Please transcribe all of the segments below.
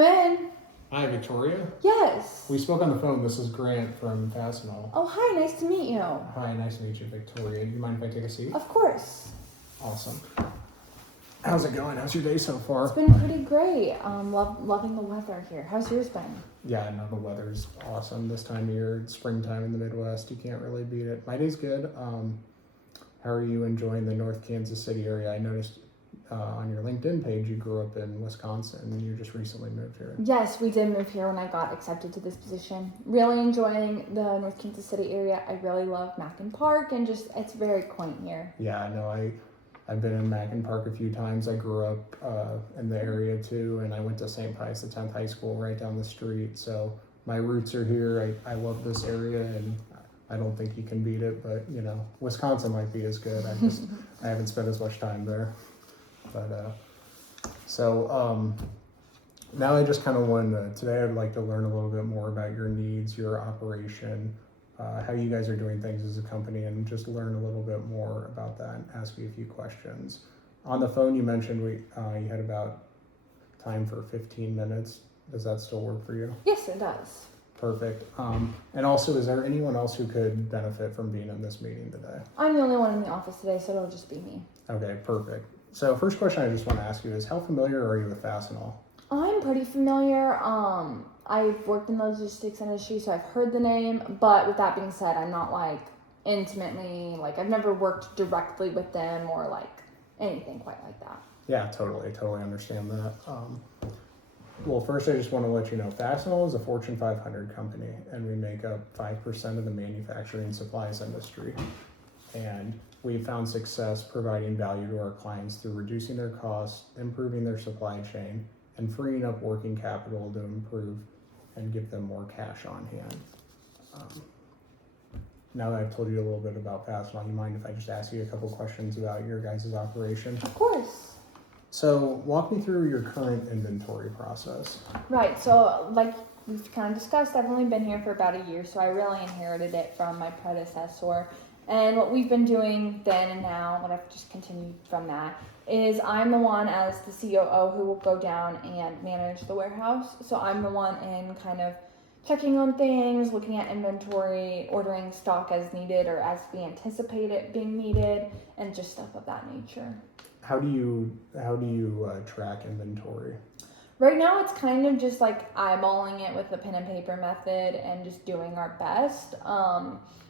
Come in. Hi, Victoria. Yes. We spoke on the phone. This is Grant from Fastenal. Oh, hi. Nice to meet you. Hi, nice to meet you, Victoria. Do you mind if I take a seat? Of course. Awesome. How's it going? How's your day so far? It's been pretty great. Loving the weather here. How's yours been? Yeah, no, the weather's awesome this time of year. It's springtime in the Midwest. You can't really beat it. My day's good. How are you enjoying the North Kansas City area? I noticed on your LinkedIn page you grew up in Wisconsin and you just recently moved here. Yes, we did move here when I got accepted to this position. Really enjoying the North Kansas City area. I really love Mackin Park and just it's very quaint here. Yeah, no, I've been in Mackin Park a few times. I grew up in the area too, and I went to St. Pius X High School right down the street. So my roots are here. I love this area, and I don't think you can beat it. But you know, Wisconsin might be as good. I haven't spent as much time there. But now I just kind of wanted to, today I'd like to learn a little bit more about your needs, your operation, how you guys are doing things as a company, and just learn a little bit more about that and ask you a few questions. On the phone you mentioned you had about time for 15 minutes. Does that still work for you? Yes, it does. Perfect. And also, is there anyone else who could benefit from being in this meeting today? I'm the only one in the office today, so it'll just be me. Okay, perfect. So first question I just want to ask you is, how familiar are you with Fastenal? I'm pretty familiar. I've worked in the logistics industry, so I've heard the name. But with that being said, I'm not intimately, I've never worked directly with them or anything quite like that. Yeah, totally understand that. Well, first I just want to let you know, Fastenal is a Fortune 500 company, and we make up 5% of the manufacturing supplies industry. And we've found success providing value to our clients through reducing their costs, improving their supply chain, and freeing up working capital to improve and give them more cash on hand. Now that I've told you a little bit about Fastenal, you mind if I just ask you a couple questions about your guys' operation? Of course. So walk me through your current inventory process. Right, so like we've kind of discussed, I've only been here for about a year, so I really inherited it from my predecessor. And what we've been doing then and now, what I've just continued from that, is I'm the one as the COO who will go down and manage the warehouse. So I'm the one in kind of checking on things, looking at inventory, ordering stock as needed or as we anticipate it being needed, and just stuff of that nature. How do you track inventory? Right now, it's kind of just eyeballing it with the pen and paper method and just doing our best.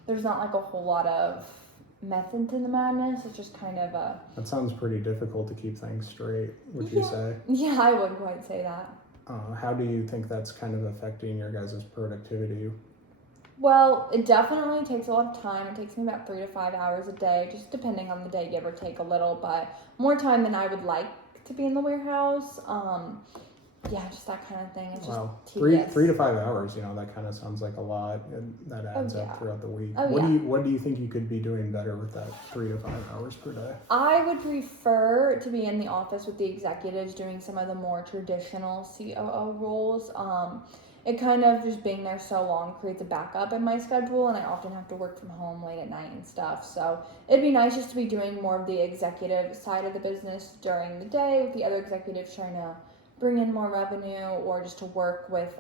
There's not a whole lot of method to the madness. It's just kind of a... That sounds pretty difficult to keep things straight, would you say? Yeah, I would quite say that. How do you think that's kind of affecting your guys' productivity? Well, it definitely takes a lot of time. It takes me about 3 to 5 hours a day, just depending on the day, give or take a little, but more time than I would like to be in the warehouse. Yeah, just that kind of thing. It's wow. Just tedious. 3 to 5 hours, that kind of sounds like a lot, and that adds up throughout the week. What do you think you could be doing better with that 3 to 5 hours per day? I would prefer to be in the office with the executives doing some of the more traditional COO roles. It kind of just being there so long creates a backup in my schedule, and I often have to work from home late at night and stuff. So it'd be nice just to be doing more of the executive side of the business during the day with the other executives trying to bring in more revenue, or just to work with,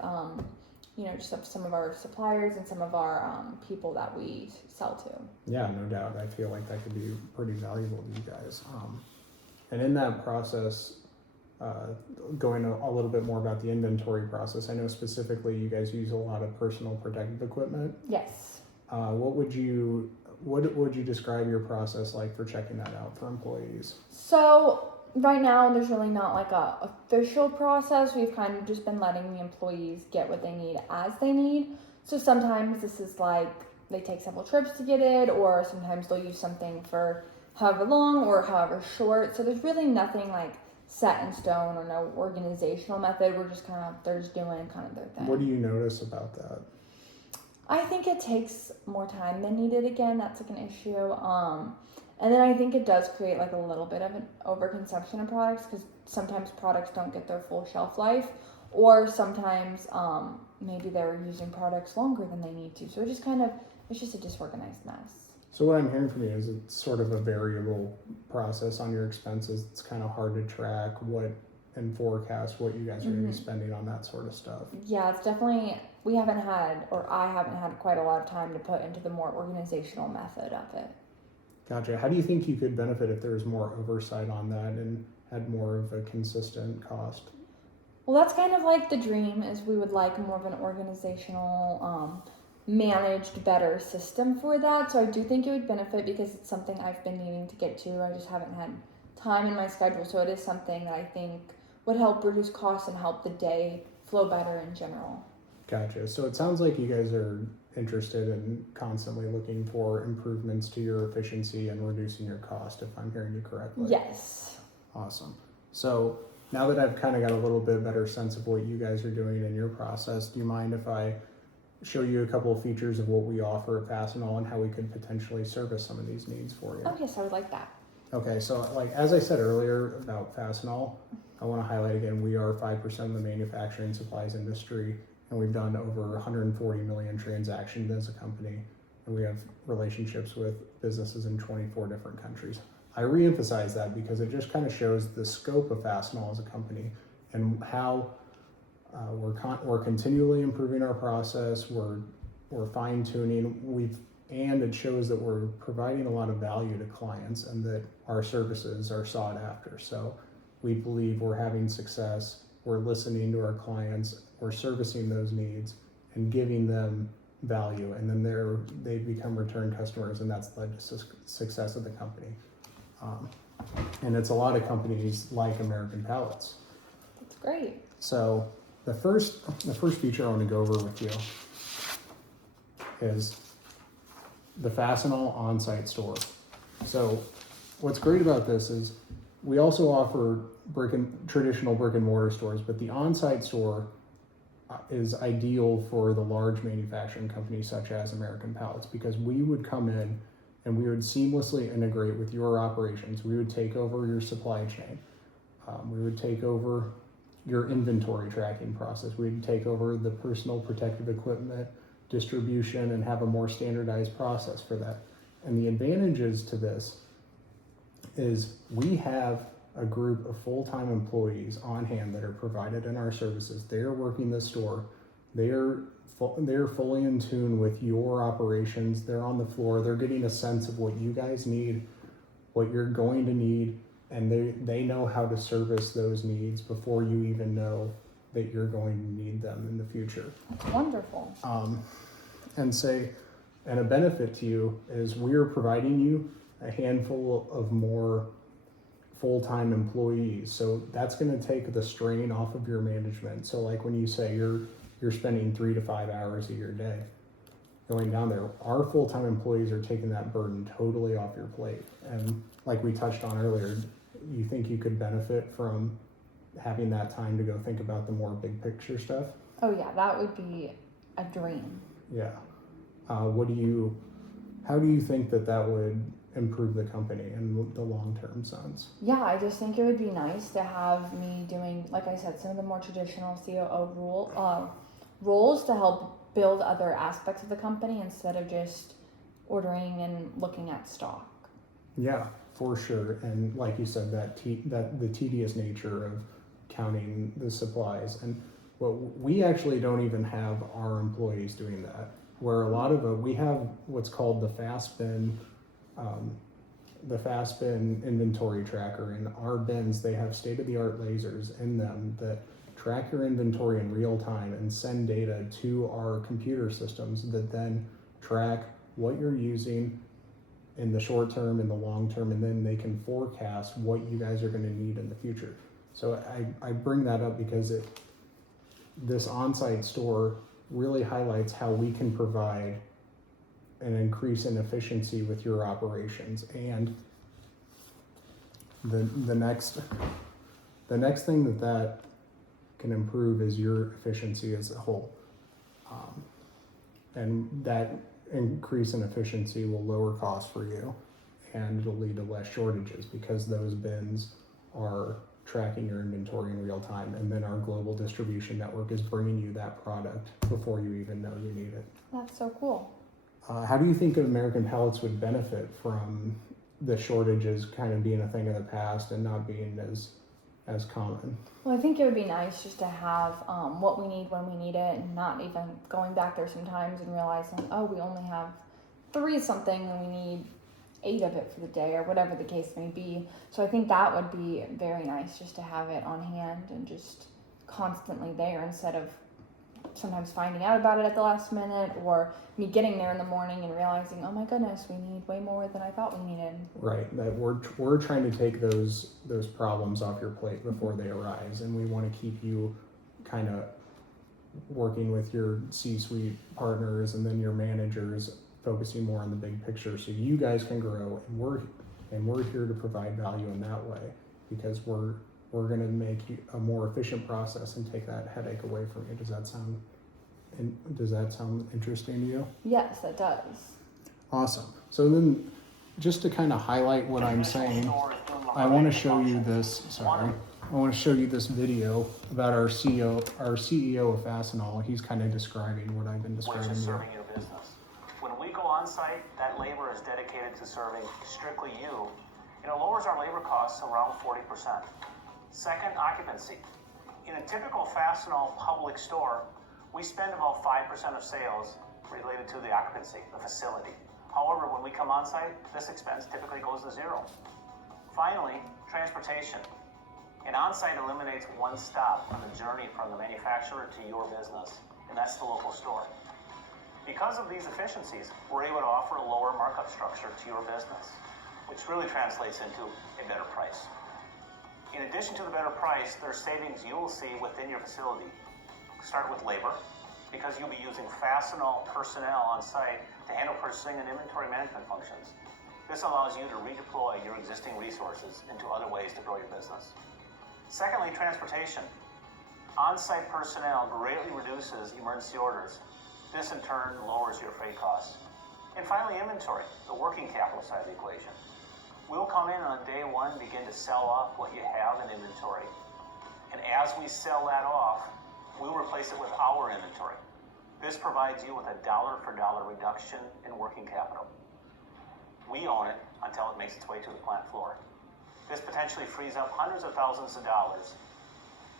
just some of our suppliers and some of our people that we sell to. Yeah, no doubt. I feel like that could be pretty valuable to you guys. And in that process, going a little bit more about the inventory process, I know specifically you guys use a lot of personal protective equipment. Yes. What would you describe your process like for checking that out for employees? So right now, there's really not a official process. We've kind of just been letting the employees get what they need as they need. So sometimes this is they take several trips to get it, or sometimes they'll use something for however long or however short. So there's really nothing set in stone or no organizational method. We're just they're just doing kind of their thing. What do you notice about that? I think it takes more time than needed. Again, that's an issue. And then I think it does create a little bit of an overconsumption of products, because sometimes products don't get their full shelf life, or sometimes maybe they're using products longer than they need to. So it's just a disorganized mess. So what I'm hearing from you is it's sort of a variable process on your expenses. It's kind of hard to track what and forecast what you guys are going to be spending on that sort of stuff. Yeah, it's definitely, I haven't had quite a lot of time to put into the more organizational method of it. Gotcha. How do you think you could benefit if there was more oversight on that and had more of a consistent cost? Well, that's kind of like the dream, is we would like more of an organizational, managed, better system for that. So I do think it would benefit because it's something I've been needing to get to. I just haven't had time in my schedule. So it is something that I think would help reduce costs and help the day flow better in general. Gotcha. So it sounds like you guys are interested in constantly looking for improvements to your efficiency and reducing your cost, if I'm hearing you correctly. Yes. Awesome. So now that I've kind of got a little bit better sense of what you guys are doing in your process, do you mind if I show you a couple of features of what we offer at Fastenal and how we could potentially service some of these needs for you? Oh, yes, I would like that. Okay, so like as I said earlier about Fastenal, I want to highlight again, we are 5% of the manufacturing supplies industry, and we've done over 140 million transactions as a company, and we have relationships with businesses in 24 different countries. I reemphasize that because it just kind of shows the scope of Fastenal as a company and how we're continually improving our process. We're fine tuning. And it shows that we're providing a lot of value to clients and that our services are sought after. So we believe we're having success. We're listening to our clients. We're servicing those needs and giving them value. And then they become return customers, and that's led to success of the company. And it's a lot of companies like American Pallets. That's great. So the first feature I want to go over with you is the Fastenal on-site store. So what's great about this is we also offer traditional brick and mortar stores, but the on-site store is ideal for the large manufacturing companies such as American Pallets, because we would come in and we would seamlessly integrate with your operations. We would take over your supply chain. We would take over your inventory tracking process. We'd take over the personal protective equipment distribution and have a more standardized process for that. And the advantages to this is we have a group of full-time employees on hand that are provided in our services. They're working the store. They're fully in tune with your operations. They're on the floor. They're getting a sense of what you guys need, what you're going to need, and they know how to service those needs before you even know that you're going to need them in the future. That's wonderful. And a benefit to you is we're providing you a handful of more full-time employees. So that's going to take the strain off of your management. So like when you say you're spending 3 to 5 hours of your day going down there, our full-time employees are taking that burden totally off your plate. And like we touched on earlier, you think you could benefit from having that time to go think about the more big picture stuff? Oh yeah, that would be a dream. Yeah. How do you think that would improve the company in the long-term sense? Yeah, I just think it would be nice to have me doing, like I said, some of the more traditional COO roles to help build other aspects of the company instead of just ordering and looking at stock. Yeah, for sure. And like you said, that the tedious nature of counting the supplies, and we actually don't even have our employees doing that. Where a lot of we have what's called the fast bin inventory tracker. In our bins, they have state-of-the-art lasers in them that track your inventory in real time and send data to our computer systems that then track what you're using in the short term and the long term, and then they can forecast what you guys are going to need in the future. So I bring that up because this on-site store really highlights how we can provide an increase in efficiency with your operations. And the next thing that can improve is your efficiency as a whole. And that increase in efficiency will lower costs for you, and it'll lead to less shortages because those bins are tracking your inventory in real time, and then our global distribution network is bringing you that product before you even know you need it. That's so cool. How do you think American Pallets would benefit from the shortages kind of being a thing of the past and not being as common. Well, I think it would be nice just to have what we need when we need it, and not even going back there sometimes and realizing, oh, we only have 3 something and we need 8 of it for the day, or whatever the case may be. So I think that would be very nice, just to have it on hand and just constantly there, instead of sometimes finding out about it at the last minute, or me getting there in the morning and realizing, oh my goodness, we need way more than I thought we needed. Right, that we're trying to take those problems off your plate before they arise, and we want to keep you kind of working with your C-suite partners and then your managers, focusing more on the big picture, so you guys can grow, and we're here to provide value in that way, because we're going to make you a more efficient process and take that headache away from you. Does that sound interesting to you? Yes, it does. Awesome. So then, just to kind of highlight what I'm saying, I want to show you this. Sorry, I want to show you this video about our CEO of Fastenal. He's kind of describing what I've been describing. Which is serving your business. When we go on site, that labor is dedicated to serving strictly you, and it lowers our labor costs around 40%. Second, occupancy. In a typical Fastenal public store, we spend about 5% of sales related to the occupancy, the facility. However, when we come on site, this expense typically goes to 0. Finally, transportation. An on-site eliminates one stop on the journey from the manufacturer to your business, and that's the local store. Because of these efficiencies, we're able to offer a lower markup structure to your business, which really translates into a better price. In addition to the better price, there's savings you will see within your facility. Start with labor, because you'll be using Fastenal personnel on site to handle purchasing and inventory management functions. This allows you to redeploy your existing resources into other ways to grow your business. Secondly, transportation. On-site personnel greatly reduces emergency orders. This in turn lowers your freight costs. And finally, inventory, the working capital side of the equation. We'll come in on day 1, begin to sell off what you have in inventory. And as we sell that off, we'll replace it with our inventory. This provides you with a dollar for dollar reduction in working capital. We own it until it makes its way to the plant floor. This potentially frees up hundreds of thousands of dollars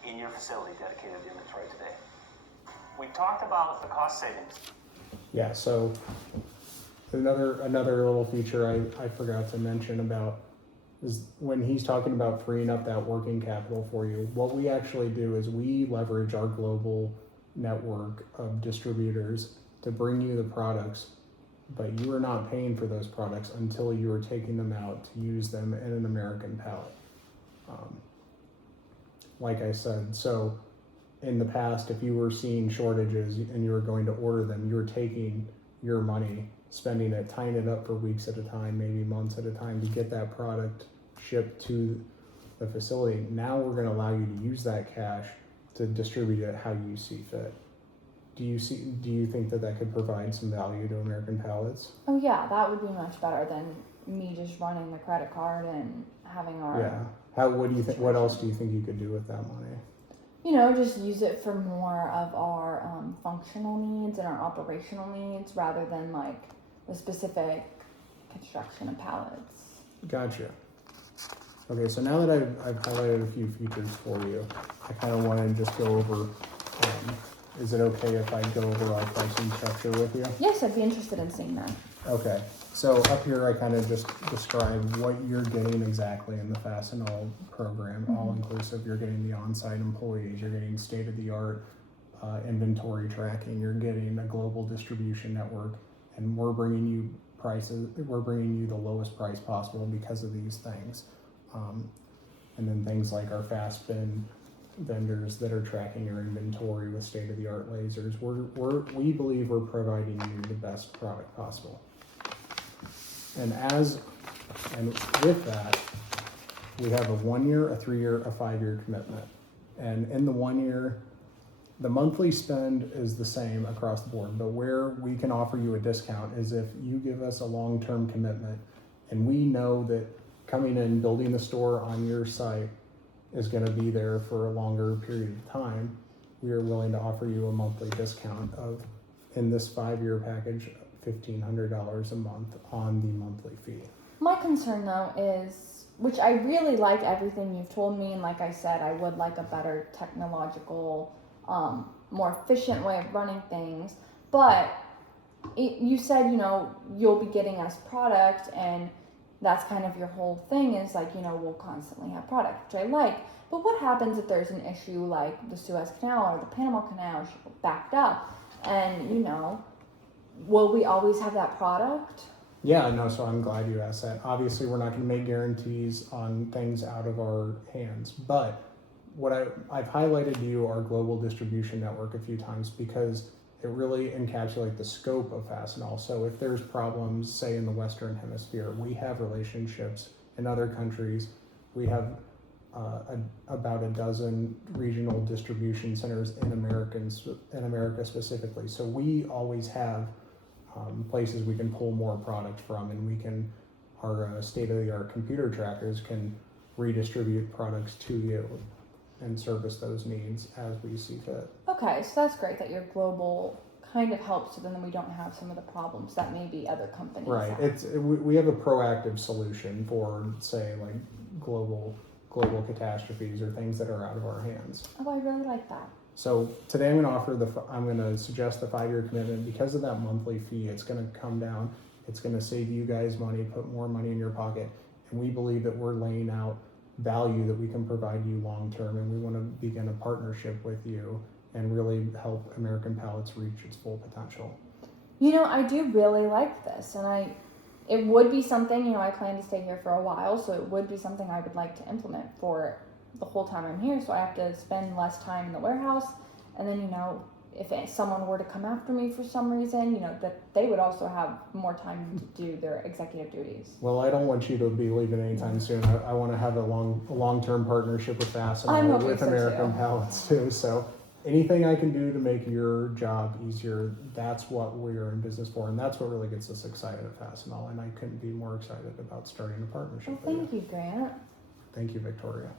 in your facility dedicated to inventory today. We talked about the cost savings. Yeah, so another little feature I forgot to mention about is when he's talking about freeing up that working capital for you, what we actually do is we leverage our global network of distributors to bring you the products, but you are not paying for those products until you are taking them out to use them in an American pallet. Like I said, so in the past, if you were seeing shortages and you were going to order them, you were taking your money, spending it, tying it up for weeks at a time, maybe months at a time, to get that product shipped to the facility. Now we're going to allow you to use that cash to distribute it how you see fit. Do you think that could provide some value to American Pallets? Oh yeah, that would be much better than me just running the credit card and having our... Yeah. What do you think? What else do you think you could do with that money? You know, just use it for more of our functional needs and our operational needs, rather than like the specific construction of pallets. Gotcha. Okay, so now that I've highlighted a few features for you, I kind of want to just go over, is it okay if I go over our pricing structure with you? Yes, I'd be interested in seeing that. Okay, so up here I kind of just describe what you're getting exactly in the Fastenal program, all inclusive. You're getting the on-site employees, you're getting state-of-the-art inventory tracking, you're getting a global distribution network, and we're bringing you the lowest price possible because of these things. And then things like our fast bin vendors that are tracking your inventory with state-of-the-art lasers. We believe we're providing you the best product possible. And with that, we have a 1 year, a 3 year, a 5 year commitment. And in the 1 year, the monthly spend is the same across the board, but where we can offer you a discount is if you give us a long-term commitment, and we know that coming in, building the store on your site is going to be there for a longer period of time. We are willing to offer you a monthly discount of, in this 5 year package, $1,500 a month on the monthly fee. My concern though is which I really like everything you've told me, and like I said, I would like a better technological, more efficient way of running things. But you said, you'll be getting us product, and that's kind of your whole thing is like, we'll constantly have product, which I like. But what happens if there's an issue like the Suez Canal or the Panama Canal backed up, and will we always have that product? Yeah, no, so I'm glad you asked that. Obviously, we're not going to make guarantees on things out of our hands, but what I've highlighted to you our global distribution network a few times because it really encapsulates the scope of Fastenal. So if there's problems, say in the Western Hemisphere, we have relationships in other countries. We have about a dozen regional distribution centers in America specifically. So we always have places we can pull more product from, and our state-of-the-art computer trackers can redistribute products to you and service those needs as we see fit. Okay, so that's great that your global kind of helps, so then we don't have some of the problems that maybe other companies Right. have. We have a proactive solution for, say, like global catastrophes or things that are out of our hands. Oh, I really like that. So today I'm going to suggest the 5-year commitment. Because of that monthly fee, it's going to come down. It's going to save you guys money, put more money in your pocket, and we believe that we're laying out value that we can provide you long term, and we want to begin a partnership with you and really help American Pallets reach its full potential. I do really like this, and it would be something, I plan to stay here for a while, so it would be something I would like to implement for the whole time I'm here, so I have to spend less time in the warehouse, and then, if someone were to come after me for some reason, that they would also have more time to do their executive duties. Well, I don't want you to be leaving anytime soon. I want to have a long-term partnership with Fastenal, with American Pallets too. So anything I can do to make your job easier, that's what we're in business for, and that's what really gets us excited at Fastenal, and I couldn't be more excited about starting a partnership. Well, thank you, Grant. Thank you, Victoria.